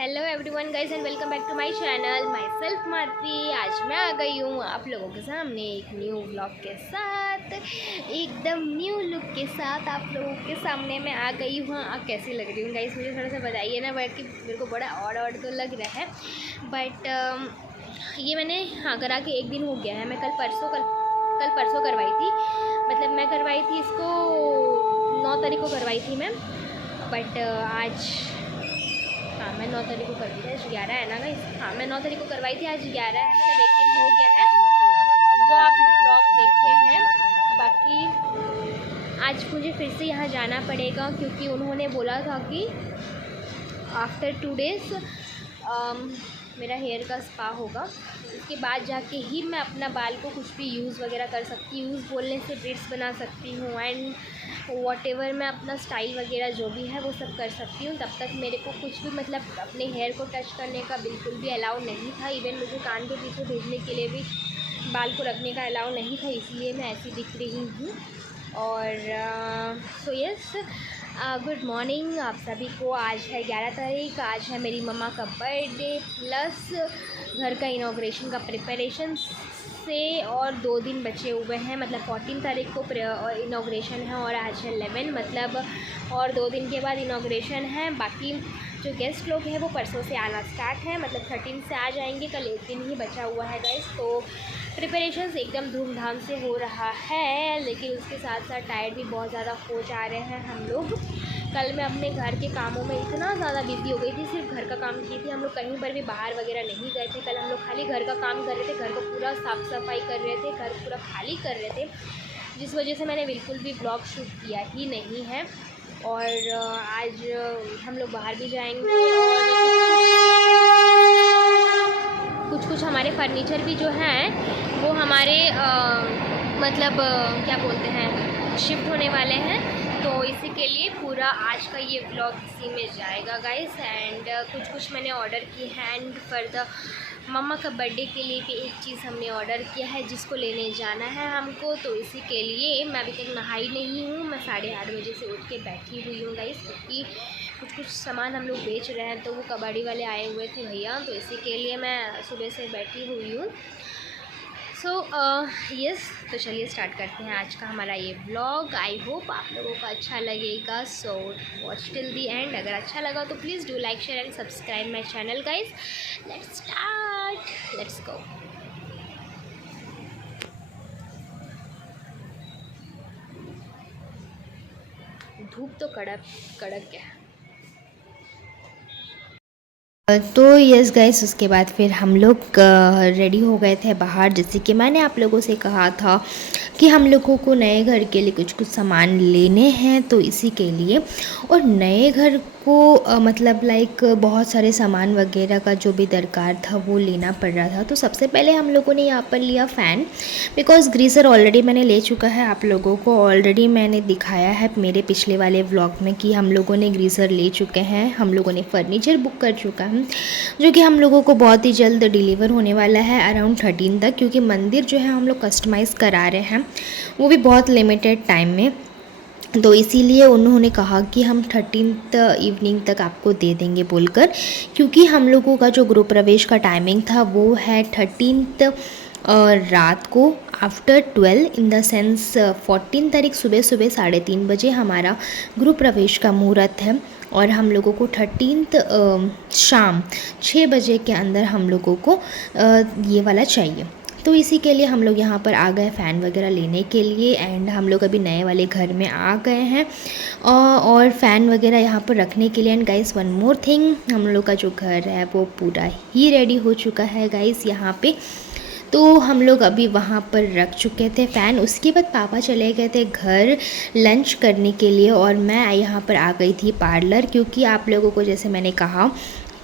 Hello everyone guys and welcome back to my channel myself Madhavi. आज मैं आ गई हूँ आप लोगों के सामने एक न्यू व्लॉग के साथ, एकदम न्यू लुक के साथ आप लोगों के सामने मैं आ गई हूँ। आप कैसी लग रही हूँ गाइस, मुझे थोड़ा सा बताइए ना, बट कि मेरे को बड़ा ऑड तो लग रहा है, बट ये मैंने करा के एक दिन हो गया है। मैं कल परसों करवाई थी, मतलब मैं करवाई थी इसको 9 तारीख को करवाई थी मैं, बट आज मैं 9 तारीख को करवाई थी, आज 11 है ना गाइस। मैं 9 तारीख को करवाई थी, आज 11 है, मतलब एक दिन हो गया है जो आप ब्लॉग देखे हैं। बाकी आज मुझे फिर से यहाँ जाना पड़ेगा क्योंकि उन्होंने बोला था कि आफ्टर 2 डेज़ मेरा हेयर का स्पा होगा, उसके बाद जाके ही मैं अपना बाल को कुछ भी यूज़ वगैरह कर सकती हूँ। यूज़ बोलने से ब्रेड्स बना सकती हूँ एंड वॉटेवर मैं अपना स्टाइल वगैरह जो भी है वो सब कर सकती हूँ। तब तक मेरे को कुछ भी मतलब अपने हेयर को टच करने का बिल्कुल भी अलाउ नहीं था। इवन मुझे कान के पीछे भेजने के लिए भी बाल को रखने का अलाउ नहीं था, इसलिए मैं ऐसी दिख रही हूँ। और सो यस, गुड मॉर्निंग आप सभी को। आज है 11 तारीख, आज है मेरी मम्मा का बर्थडे, प्लस घर का इनॉग्रेशन का प्रिपरेशन से और 2 दिन बचे हुए हैं। मतलब 14 तारीख को इनॉग्रेशन है और आज है 11, मतलब और 2 दिन के बाद इनॉग्रेशन है। बाकी जो गेस्ट लोग हैं वो परसों से आना स्टार्ट है, मतलब 13 से आ जाएंगे। कल एक दिन ही बचा हुआ है गाइस, तो प्रिपरेशंस एकदम धूमधाम से हो रहा है, लेकिन उसके साथ साथ टायर्ड भी बहुत ज़्यादा हो जा रहे हैं हम लोग। कल मैं अपने घर के कामों में इतना ज़्यादा बिजी हो गई थी, सिर्फ घर का काम की थी। हम लोग कहीं पर भी बाहर वगैरह नहीं गए थे। कल हम लोग खाली घर का काम कर रहे थे, घर को पूरा साफ़ सफाई कर रहे थे, घर पूरा खाली कर रहे थे, जिस वजह से मैंने बिल्कुल भी ब्लॉग शूट किया ही नहीं है। और आज हम लोग बाहर भी जाएंगे और कुछ हमारे फर्नीचर भी जो हैं वो हमारे मतलब क्या बोलते हैं, शिफ्ट होने वाले हैं, तो इसी के लिए पूरा आज का ये व्लॉग इसी में जाएगा गाइस। एंड कुछ मैंने ऑर्डर किए हैं एंड फॉर द मम्मा का बर्थडे के लिए भी एक चीज़ हमने ऑर्डर किया है जिसको लेने जाना है हमको, तो इसी के लिए मैं अभी तक नहाई नहीं हूँ। मैं 8:30 बजे से उठ के बैठी हुई हूँ गाइस, क्योंकि कुछ सामान हम लोग बेच रहे हैं, तो वो कबाड़ी वाले आए हुए थे भैया, तो इसी के लिए मैं सुबह से बैठी हुई हूँ। सो यस, तो चलिए स्टार्ट करते हैं आज का हमारा ये व्लॉग। आई होप आप लोगों को अच्छा लगेगा, so watch till the and. अगर अच्छा लगा तो please do like share and subscribe my channel guys. Let's start, let's go. धूप तो कड़क कड़क है। तो यस गाइस, उसके बाद फिर हम लोग रेडी हो गए थे बाहर। जैसे कि मैंने आप लोगों से कहा था कि हम लोगों को नए घर के लिए कुछ सामान लेने हैं, तो इसी के लिए और नए घर को मतलब लाइक बहुत सारे सामान वगैरह का जो भी दरकार था वो लेना पड़ रहा था। तो सबसे पहले हम लोगों ने यहाँ पर लिया फ़ैन, बिकॉज़ ग्रीज़र ऑलरेडी मैंने ले चुका है। आप लोगों को ऑलरेडी मैंने दिखाया है मेरे पिछले वाले व्लॉग में कि हम लोगों ने ग्रीज़र ले चुके हैं। हम लोगों ने फर्नीचर बुक कर चुका है जो कि हम लोगों को बहुत ही जल्द डिलीवर होने वाला है अराउंड 13 तक, क्योंकि मंदिर जो है हम लोग कस्टमाइज़ करा रहे हैं वो भी बहुत लिमिटेड टाइम में, तो इसीलिए उन्होंने कहा कि हम 13 इवनिंग तक आपको दे देंगे बोलकर, क्योंकि हम लोगों का जो गृह प्रवेश का टाइमिंग था वो है 13 रात को आफ्टर 12, इन द सेंस 14 तारीख सुबह 3:30 बजे हमारा गृह प्रवेश का मुहूर्त है और हम लोगों को 13 शाम 6 बजे के अंदर हम लोगों को ये वाला चाहिए। तो इसी के लिए हम लोग यहाँ पर आ गए फ़ैन वगैरह लेने के लिए। एंड हम लोग अभी नए वाले घर में आ गए हैं और फ़ैन वगैरह यहाँ पर रखने के लिए। And guys one more thing, हम लोग का जो घर है वो पूरा ही रेडी हो चुका है गाइस यहाँ पे, तो हम लोग अभी वहाँ पर रख चुके थे फ़ैन। उसके बाद पापा चले गए थे घर लंच करने के लिए और मैं यहाँ पर आ गई थी पार्लर, क्योंकि आप लोगों को जैसे मैंने कहा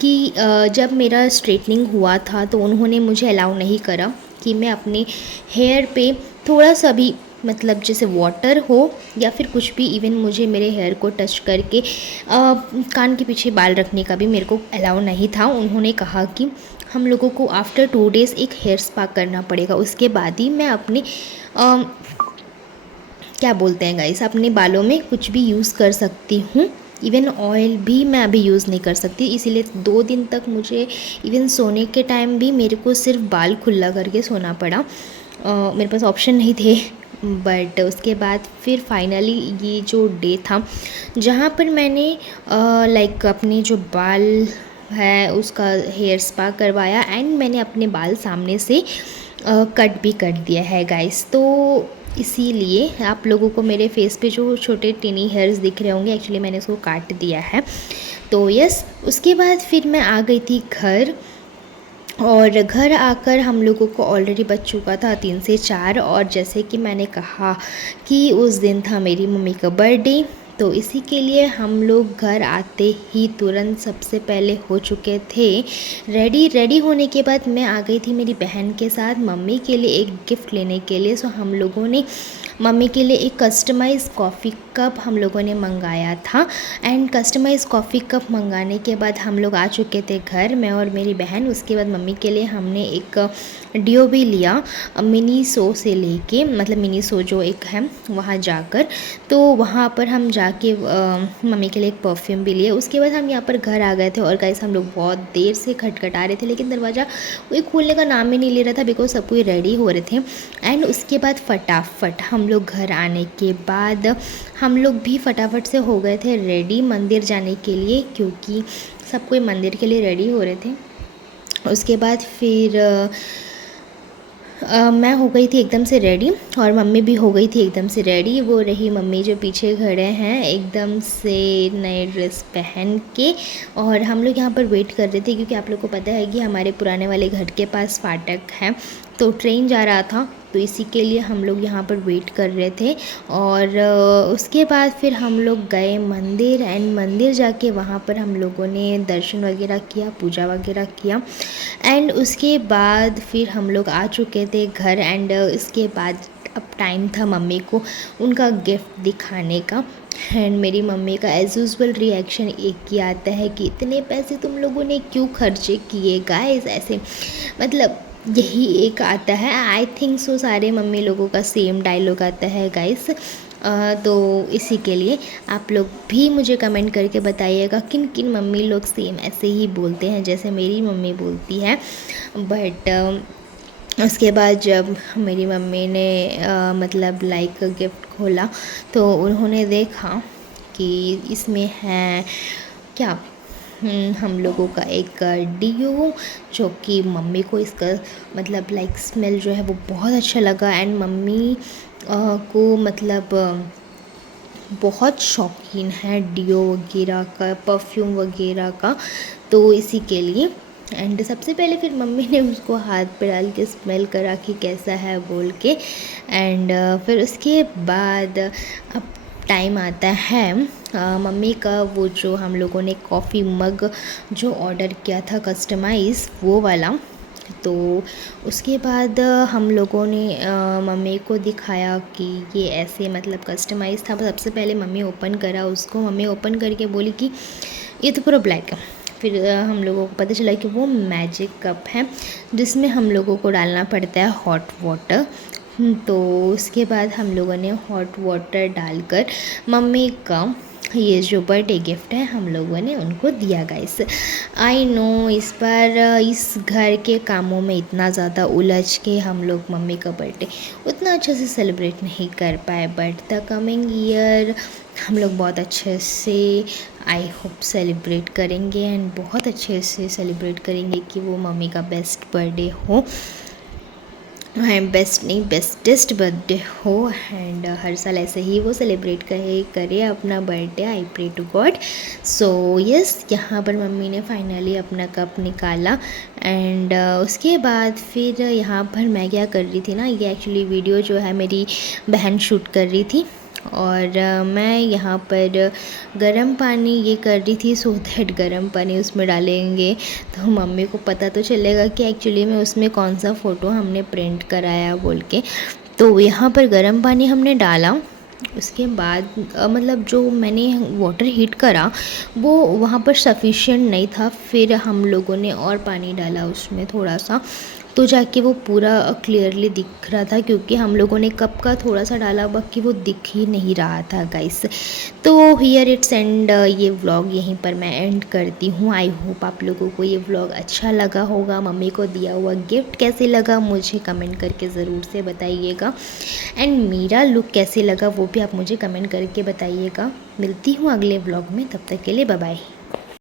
कि जब मेरा स्ट्रेटनिंग हुआ था तो उन्होंने मुझे अलाउ नहीं करा कि मैं अपने हेयर पे थोड़ा सा भी मतलब जैसे वाटर हो या फिर कुछ भी, इवन मुझे मेरे हेयर को टच करके कान के पीछे बाल रखने का भी मेरे को अलाउ नहीं था। उन्होंने कहा कि हम लोगों को आफ्टर 2 डेज़ एक हेयर स्पा करना पड़ेगा, उसके बाद ही मैं अपने क्या बोलते हैं गाइस, अपने बालों में कुछ भी यूज़ कर सकती हूँ। इवन ऑयल भी मैं अभी यूज़ नहीं कर सकती, इसीलिए 2 दिन तक मुझे इवन सोने के टाइम भी मेरे को सिर्फ बाल खुला करके सोना पड़ा। मेरे पास ऑप्शन नहीं थे। बट उसके बाद फिर फाइनली ये जो डे था जहाँ पर मैंने लाइक अपने जो बाल है उसका हेयर स्पा करवाया एंड मैंने अपने बाल सामने से कट भी कर दिया है गाइस। तो इसीलिए आप लोगों को मेरे फेस पे जो छोटे टिनी हेयर्स दिख रहे होंगे, एक्चुअली मैंने उसको काट दिया है। तो यस, उसके बाद फिर मैं आ गई थी घर, और घर आकर हम लोगों को ऑलरेडी बज चुका था 3 से 4। और जैसे कि मैंने कहा कि उस दिन था मेरी मम्मी का बर्थडे, तो इसी के लिए हम लोग घर आते ही तुरंत सबसे पहले हो चुके थे रेडी। रेडी होने के बाद मैं आ गई थी मेरी बहन के साथ मम्मी के लिए एक गिफ्ट लेने के लिए। सो हम लोगों ने मम्मी के लिए एक कस्टमाइज़ कॉफ़ी कप हम लोगों ने मंगाया था। एंड कस्टमाइज़ कॉफ़ी कप मंगाने के बाद हम लोग आ चुके थे घर, मैं और मेरी बहन। उसके बाद मम्मी के लिए हमने एक डियो भी लिया मिनीसो से लेके, मतलब मिनीसो जो एक है वहाँ जाकर। तो वहाँ पर हम जाके मम्मी के लिए एक परफ्यूम भी लिए। उसके बाद हम यहाँ पर घर आ गए थे। और गाइस हम लोग बहुत देर से खटखटा रहे थे, लेकिन दरवाज़ा कोई खोलने का नाम ही नहीं ले रहा था, बिकॉज सब कोई रेडी हो रहे थे। एंड उसके बाद फटाफट हम लोग घर आने के बाद हम लोग भी फटाफट से हो गए थे रेडी मंदिर जाने के लिए, क्योंकि सब कोई मंदिर के लिए रेडी हो रहे थे। उसके बाद फिर मैं हो गई थी एकदम से रेडी, और मम्मी भी हो गई थी एकदम से रेडी। वो रही मम्मी जो पीछे खड़े हैं एकदम से नए ड्रेस पहन के। और हम लोग यहाँ पर वेट कर रहे थे, क्योंकि आप लोग को पता है कि हमारे पुराने वाले घर के पास फाटक है, तो ट्रेन जा रहा था, तो इसी के लिए हम लोग यहाँ पर वेट कर रहे थे। और उसके बाद फिर हम लोग गए मंदिर, एंड मंदिर जाके वहाँ पर हम लोगों ने दर्शन वगैरह किया, पूजा वगैरह किया। एंड उसके बाद फिर हम लोग आ चुके थे घर। एंड इसके बाद अब टाइम था मम्मी को उनका गिफ्ट दिखाने का। एंड मेरी मम्मी का एज़ यूज़ुअल रिएक्शन एक ही आता है कि इतने पैसे तुम लोगों ने क्यों खर्चे किए गाइस, ऐसे मतलब यही एक आता है। आई थिंक सो सारे मम्मी लोगों का सेम डायलॉग आता है गाइस। तो इसी के लिए आप लोग भी मुझे कमेंट करके बताइएगा किन किन मम्मी लोग सेम ऐसे ही बोलते हैं जैसे मेरी मम्मी बोलती है। बट उसके बाद जब मेरी मम्मी ने मतलब लाइक गिफ्ट खोला, तो उन्होंने देखा कि इसमें है क्या, हम लोगों का एक डियो, जो कि मम्मी को इसका मतलब लाइक स्मेल जो है वो बहुत अच्छा लगा। एंड मम्मी को मतलब बहुत शौकीन है डियो वगैरह का, परफ्यूम वगैरह का, तो इसी के लिए। एंड सबसे पहले फिर मम्मी ने उसको हाथ पे डाल के स्मेल करा कि कैसा है बोल के। एंड फिर उसके बाद अब टाइम आता है मम्मी का वो जो हम लोगों ने कॉफ़ी मग जो ऑर्डर किया था कस्टमाइज़ वो वाला। तो उसके बाद हम लोगों ने मम्मी को दिखाया कि ये ऐसे मतलब कस्टमाइज़ था। सबसे पहले मम्मी ओपन करा उसको, मम्मी ओपन करके बोली कि ये तो पूरा ब्लैक है। फिर हम लोगों को पता चला कि वो मैजिक कप है जिसमें हम लोगों को डालना पड़ता है हॉट वाटर। तो उसके बाद हम लोगों ने हॉट वाटर डालकर मम्मी का ये जो बर्थडे गिफ्ट है हम लोगों ने उनको दिया गाइस। आई नो इस बार इस घर के कामों में इतना ज़्यादा उलझ के हम लोग मम्मी का बर्थडे उतना अच्छे से सेलिब्रेट नहीं कर पाए, बट द कमिंग ईयर हम लोग बहुत अच्छे से आई होप सेलिब्रेट करेंगे। एंड बहुत अच्छे से सेलिब्रेट करेंगे कि वो मम्मी का बेस्ट बर्थडे हो, बेस्ट नहीं बेस्टेस्ट बर्थडे हो। एंड हर साल ऐसे ही वो सेलिब्रेट करे अपना birthday, I pray to God. So yes, यहाँ पर मम्मी ने फाइनली अपना कप निकाला। एंड उसके बाद फिर यहाँ पर मैं क्या कर रही थी ना, ये एक्चुअली वीडियो जो है मेरी बहन शूट कर रही थी, और मैं यहाँ पर गर्म पानी ये कर रही थी, सो दैट गर्म पानी उसमें डालेंगे तो मम्मी को पता तो चलेगा कि एक्चुअली में उसमें कौन सा फ़ोटो हमने प्रिंट कराया बोल के। तो यहाँ पर गर्म पानी हमने डाला। उसके बाद मतलब जो मैंने वाटर हीट करा वो वहाँ पर सफिशिएंट नहीं था, फिर हम लोगों ने और पानी डाला उसमें थोड़ा सा। तो जाके वो पूरा क्लियरली दिख रहा था, क्योंकि हम लोगों ने कप का थोड़ा सा डाला, बाकी वो दिख ही नहीं रहा था गाइस। तो हियर इट्स एंड ये व्लॉग यहीं पर मैं एंड करती हूँ। आई होप आप लोगों को ये व्लॉग अच्छा लगा होगा। मम्मी को दिया हुआ गिफ्ट कैसे लगा मुझे कमेंट करके ज़रूर से बताइएगा, एंड मेरा लुक कैसे लगा वो भी आप मुझे कमेंट करके बताइएगा। मिलती हूँ अगले व्लॉग में, तब तक के लिए बाय बाय।